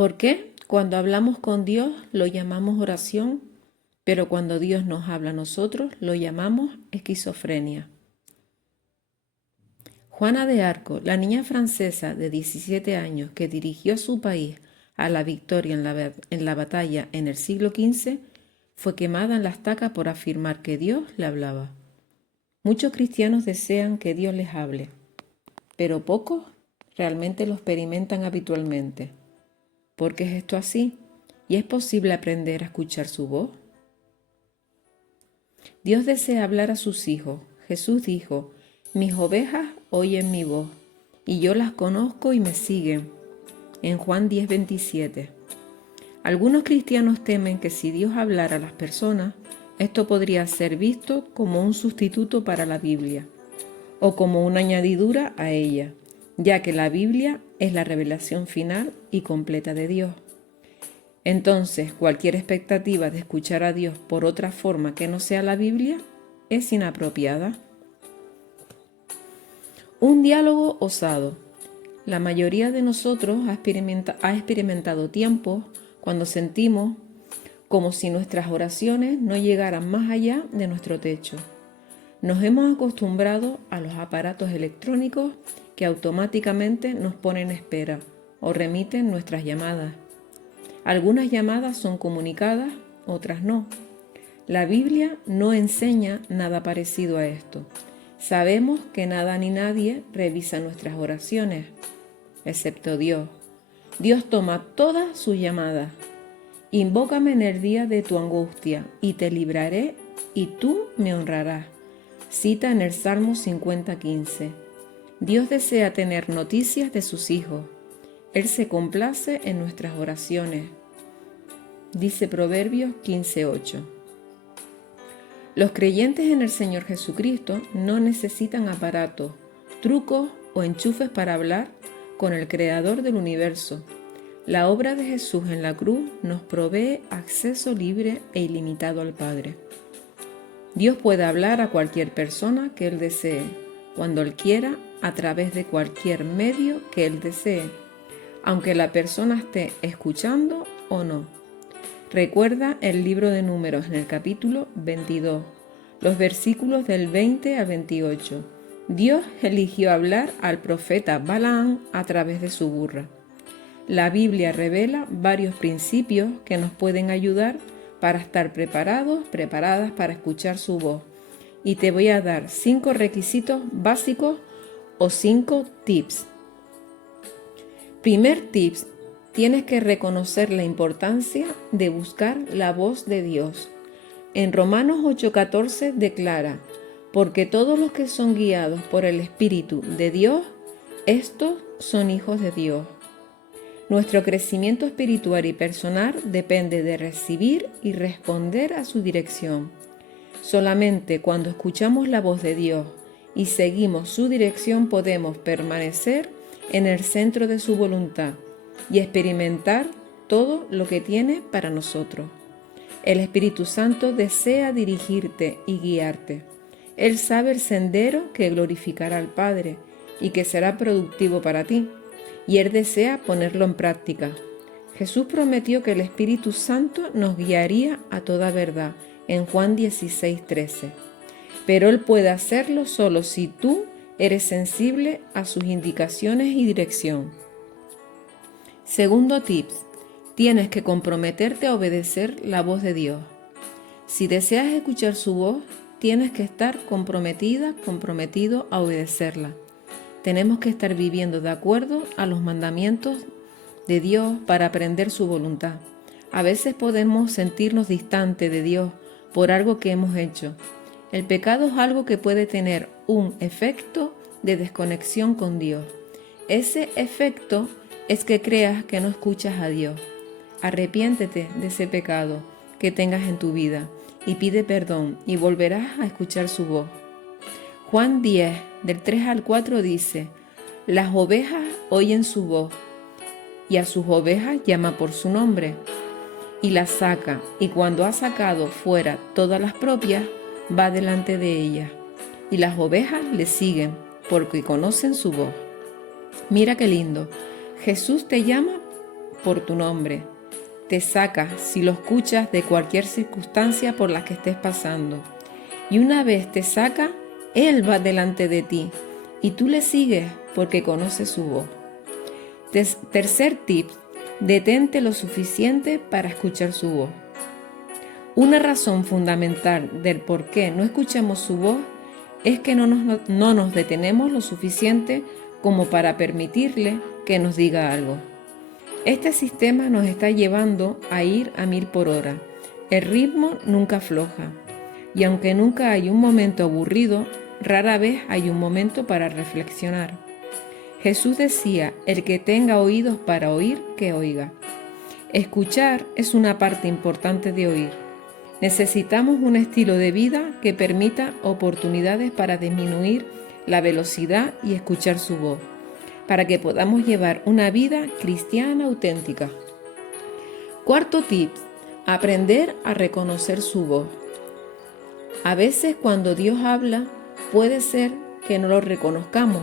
¿Por qué? Cuando hablamos con Dios lo llamamos oración, pero cuando Dios nos habla a nosotros lo llamamos esquizofrenia. Juana de Arco, la niña francesa de 17 años que dirigió a su país a la victoria en la batalla en el siglo XV, fue quemada en la estaca por afirmar que Dios le hablaba. Muchos cristianos desean que Dios les hable, pero pocos realmente lo experimentan habitualmente. ¿Por qué es esto así? ¿Y es posible aprender a escuchar su voz? Dios desea hablar a sus hijos. Jesús dijo: mis ovejas oyen mi voz, y yo las conozco y me siguen. En Juan 10:27. Algunos cristianos temen que si Dios hablara a las personas, esto podría ser visto como un sustituto para la Biblia, o como una añadidura a ella, ya que la Biblia es la revelación final y completa de Dios. Entonces, cualquier expectativa de escuchar a Dios por otra forma que no sea la Biblia es inapropiada. Un diálogo osado. La mayoría de nosotros ha experimentado tiempos cuando sentimos como si nuestras oraciones no llegaran más allá de nuestro techo. Nos hemos acostumbrado a los aparatos electrónicos que automáticamente nos ponen espera o remiten nuestras llamadas. Algunas llamadas son comunicadas, otras no. La Biblia no enseña nada parecido a esto. Sabemos que nada ni nadie revisa nuestras oraciones, excepto Dios. Dios toma todas sus llamadas. Invócame en el día de tu angustia, y te libraré, y tú me honrarás. Cita en el Salmo 50:15. Dios desea tener noticias de sus hijos. Él se complace en nuestras oraciones. Dice Proverbios 15:8. Los creyentes en el Señor Jesucristo no necesitan aparatos, trucos o enchufes para hablar con el Creador del universo. La obra de Jesús en la cruz nos provee acceso libre e ilimitado al Padre. Dios puede hablar a cualquier persona que Él desee, cuando Él quiera, a través de cualquier medio que Él desee, aunque la persona esté escuchando o no. Recuerda el libro de Números en el capítulo 22, los versículos del 20 al 28. Dios eligió hablar al profeta Balaam a través de su burra. La Biblia revela varios principios que nos pueden ayudar para estar preparadas para escuchar su voz. Y te voy a dar 5 requisitos básicos o 5 tips. Primer tips: tienes que reconocer la importancia de buscar la voz de Dios. En Romanos 8:14 declara: porque todos los que son guiados por el Espíritu de Dios, estos son hijos de Dios. Nuestro crecimiento espiritual y personal depende de recibir y responder a su dirección. Solamente cuando escuchamos la voz de Dios y seguimos su dirección podemos permanecer en el centro de su voluntad y experimentar todo lo que tiene para nosotros. El Espíritu Santo desea dirigirte y guiarte. Él sabe el sendero que glorificará al Padre y que será productivo para ti, y Él desea ponerlo en práctica. Jesús prometió que el Espíritu Santo nos guiaría a toda verdad en Juan 16:13. Pero Él puede hacerlo solo si tú eres sensible a sus indicaciones y dirección. Segundo tips: tienes que comprometerte a obedecer la voz de Dios. Si deseas escuchar su voz, tienes que estar comprometido a obedecerla. Tenemos que estar viviendo de acuerdo a los mandamientos de Dios para aprender su voluntad. A veces podemos sentirnos distantes de Dios por algo que hemos hecho. El pecado es algo que puede tener un efecto de desconexión con Dios. Ese efecto es que creas que no escuchas a Dios. Arrepiéntete de ese pecado que tengas en tu vida y pide perdón y volverás a escuchar su voz. Juan 10, del 3 al 4 dice: las ovejas oyen su voz, y a sus ovejas llama por su nombre, y las saca, y cuando ha sacado fuera todas las propias, va delante de ellas, y las ovejas le siguen, porque conocen su voz. Mira qué lindo. Jesús te llama por tu nombre. Te saca, si lo escuchas, de cualquier circunstancia por la que estés pasando. Y una vez te saca, Él va delante de ti y tú le sigues porque conoces su voz. Tercer tip, detente lo suficiente para escuchar su voz. Una razón fundamental del por qué no escuchamos su voz es que no nos detenemos lo suficiente como para permitirle que nos diga algo. Este sistema nos está llevando a ir a 1000 por hora. El ritmo nunca afloja. Y aunque nunca hay un momento aburrido, rara vez hay un momento para reflexionar. Jesús decía, el que tenga oídos para oír, que oiga. Escuchar es una parte importante de oír. Necesitamos un estilo de vida que permita oportunidades para disminuir la velocidad y escuchar su voz, para que podamos llevar una vida cristiana auténtica. Cuarto tip, aprender a reconocer su voz. A veces cuando Dios habla, puede ser que no lo reconozcamos.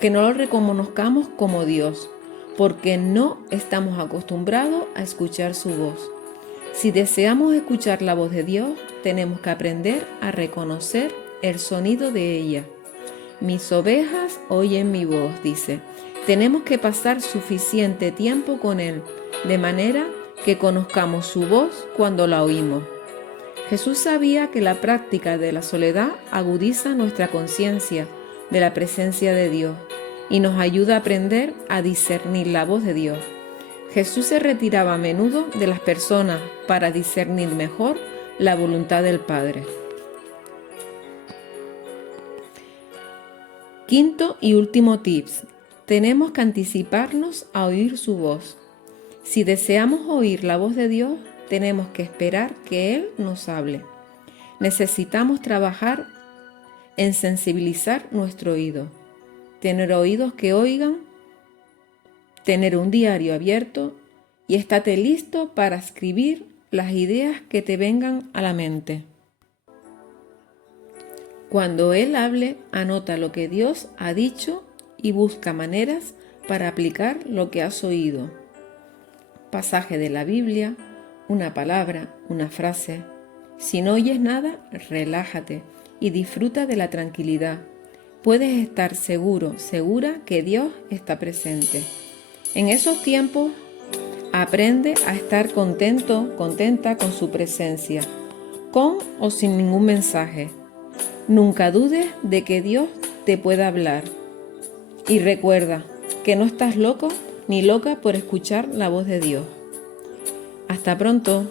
Que no lo reconozcamos como Dios, porque no estamos acostumbrados a escuchar su voz. Si deseamos escuchar la voz de Dios, tenemos que aprender a reconocer el sonido de ella. Mis ovejas oyen mi voz, dice. Tenemos que pasar suficiente tiempo con Él, de manera que conozcamos su voz cuando la oímos. Jesús sabía que la práctica de la soledad agudiza nuestra conciencia de la presencia de Dios y nos ayuda a aprender a discernir la voz de Dios. Jesús se retiraba a menudo de las personas para discernir mejor la voluntad del Padre. Quinto y último tips. Tenemos que anticiparnos a oír su voz. Si deseamos oír la voz de Dios, tenemos que esperar que Él nos hable. Necesitamos trabajar en sensibilizar nuestro oído, tener oídos que oigan, tener un diario abierto y estate listo para escribir las ideas que te vengan a la mente. Cuando Él hable, anota lo que Dios ha dicho y busca maneras para aplicar lo que has oído. Pasaje de la Biblia, una palabra, una frase. Si no oyes nada, relájate y disfruta de la tranquilidad. Puedes estar seguro, segura que Dios está presente. En esos tiempos, aprende a estar contento, contenta con su presencia, con o sin ningún mensaje. Nunca dudes de que Dios te pueda hablar. Y recuerda que no estás loco ni loca por escuchar la voz de Dios. Hasta pronto.